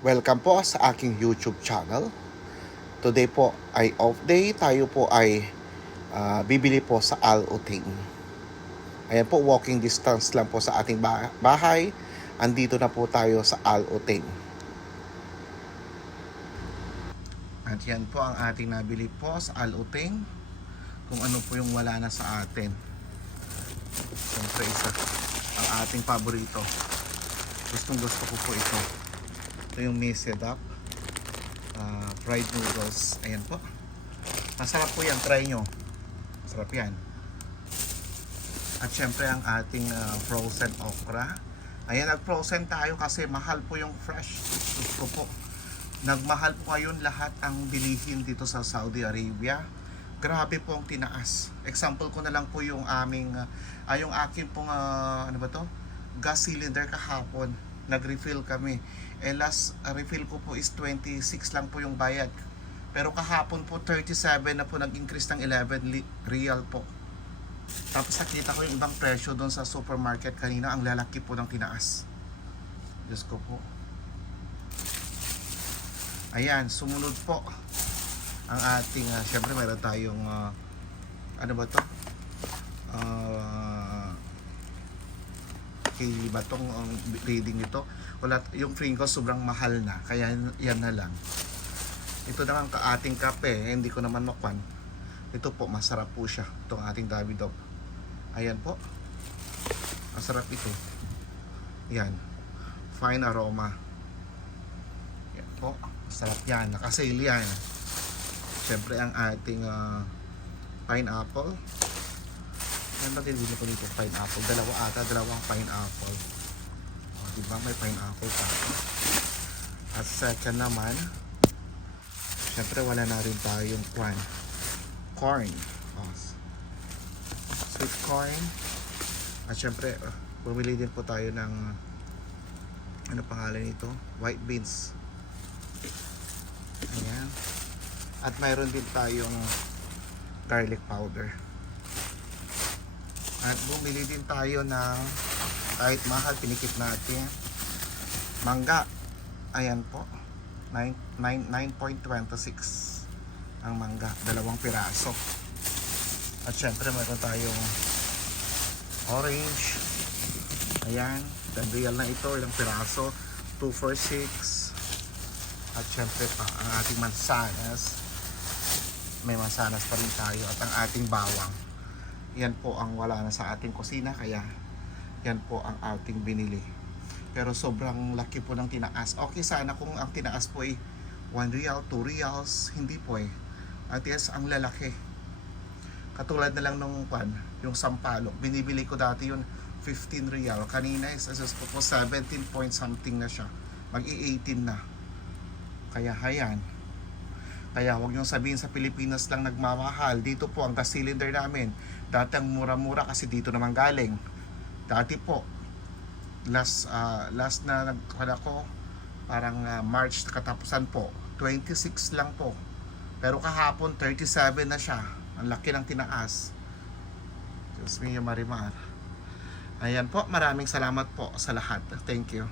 Welcome po sa aking YouTube channel. Today po ay off day. Tayo po ay bibili po sa Al-Uting. Ayan po, walking distance lang po sa ating bahay. Andito na po tayo sa Al-Uting. At yan po ang ating nabili po sa Al-Uting. Kung ano po yung wala na sa atin. Siyempre isa ang ating paborito. Gusto ko po ito. Ito yung Misedap fried noodles. Ayan po. Masarap po yan. Try nyo. Masarap yan. At syempre ang ating frozen okra. Ayan, nag-frozen tayo kasi mahal po yung fresh. Gusto po. Nagmahal po ngayon lahat ang bilihin dito sa Saudi Arabia. Grabe po ang tinaas. Example ko na lang po yung aming, yung akin pong, ano ba to? Gas cylinder kahapon. Nag-refill kami. Last refill ko po is 26 lang po yung bayad. Pero kahapon po 37 na po nag-increase ng 11 real po. Tapos nakita ko yung ibang presyo doon sa supermarket kanina. Ang lalaki po ng tinaas. Diyos ko po. Ayan, sumunod po ang ating, syempre meron tayong, ano ba to? Ba tong reading nito? Wala, yung Pringles sobrang mahal na, kaya yan na lang. Ito na ang ating kape, hindi ko naman makwan. Ito po, masarap po siya, itong ating Davidoff. Ayan po, masarap ito. Yan, fine aroma. Yan po, masarap yan, nakasale yan. Siyempre ang ating pineapple. Ano ba dinili ko dito? Pineapple. Dalawang pineapple. O, diba? May pineapple pa. At second naman, syempre wala na rin tayong corn. O, sweet corn. At syempre, bumili din po tayo ng, ano pangalan nito? White beans. Ayan. At mayroon din tayong garlic powder. At bumili din tayo ng, kahit mahal, pinikit natin, mangga. Ayan po, 9.26 ang mangga, 2 piraso. At syempre meron tayong orange. Ayan, 10 real na ito, ilang piraso, 2 for 6. At syempre pa, ang ating mansanas. May mansanas pa rin tayo. At ang ating bawang. Yan po ang wala na sa ating kusina, kaya yan po ang ating binili. Pero sobrang laki po ng tinaas. Okay sana kung ang tinaas po ay 1 real, 2 reals. Hindi po eh. At yes, ang lalaki. Katulad na lang nung yung sampalok. Binibili ko dati yun 15 real. Kanina is po 17 point something na siya. Mag-i-18 na. Kaya hayan. Kaya huwag niyong sabihin sa Pilipinas lang nagmamahal. Dito po ang gas cylinder namin. Dati ang mura-mura kasi dito naman galing. Dati po, last na nagkala ko, parang March katapusan po, 26 lang po. Pero kahapon 37 na siya. Ang laki ng tinaas. Diyos mio Marimar. Ayan po, maraming salamat po sa lahat. Thank you.